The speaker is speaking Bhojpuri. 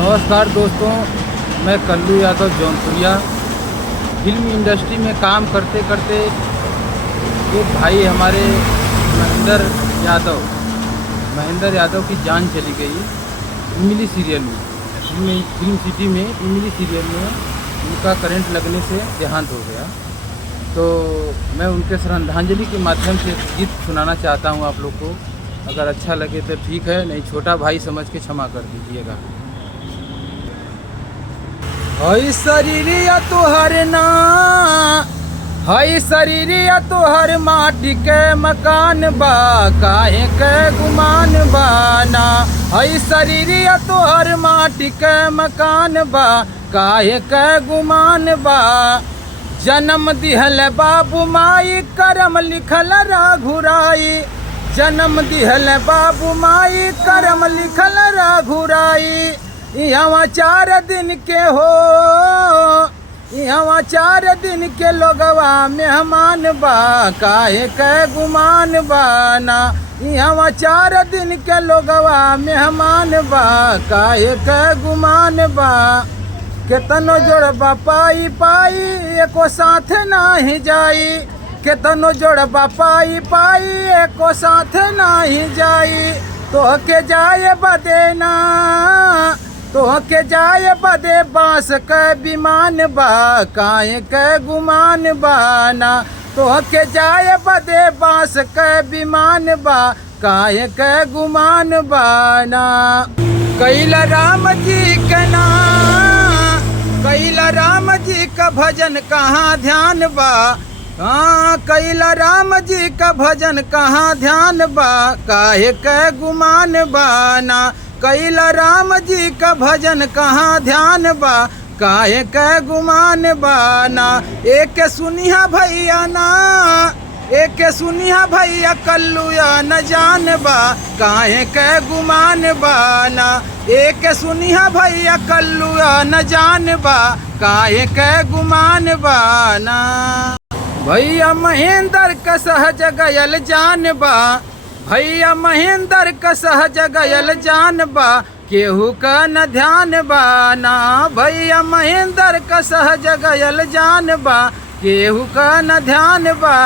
नमस्कार दोस्तों, मैं कल्लू यादव जौनपुरिया। फिल्म इंडस्ट्री में काम करते करते एक भाई हमारे महेंद्र यादव की जान चली गई। इमली सीरियल में फिल्म सिटी में इमली सीरियल में उनका करंट लगने से देहांत हो गया। तो मैं उनके श्रद्धांजलि के माध्यम से गीत सुनाना चाहता हूँ आप लोग को। अगर अच्छा लगे तो ठीक है, नहीं छोटा भाई समझ के क्षमा कर दीजिएगा। हई शरीरिया तोहर ना, हई शरीरिया तोहर माटी के मकान बा, काहे के गुमान बाना। हई शरीरिया तोहर माटी के मकान बा, काहे के गुमान बा। जन्म दिहल बाबू माई, करम लिखल रघुराई। जन्म दिहल बाबू माई, करम लिखल रघुराई। यहाँ 4 दिन के हो, यहाँ 4 दिन के लोगवा मेहमान बा, काहे के गुमान बाना। यहाँ 4 दिन के लोगवा मेहमान बा, काहे के गुमान बा। केतनो जोड़बा पाई पाई, एको साथ नाही जाई। केतनो जोड़बा पाई पाई, एको साथ नाही जाई। तोहके जाए बदेना, तोहके जाए बदे बांस के विमान बा, काहे के गुमान बाना। तोहके जाए बदे बांस के विमान बा, काहे के गुमान बाना। कैला राम जी के नाम, कैला राम जी का भजन कहाँ ध्यान बा। हाँ, कैला राम जी का भजन कहाँ ध्यान बा, काहे के गुमान बाना। कैला राम जी का भजन कहाँ ध्यान बा, काहे के गुमान बाना। एक सुनिया भैया ना, एक सुनिया भैया कल्लूया न जान बा, काहे के गुमान बाना। एक सुनिया भैया कल्लूया न जान बा, काहे के गुमान बाना। भैया महेंद्र का सहज गयल जान बा, भैया महेंद्र का सहज गयल जान बा, केहू का न ध्यान बाना। भैया महेंद्र का सहज गयल जान बा, केहू का न ध्यान बा।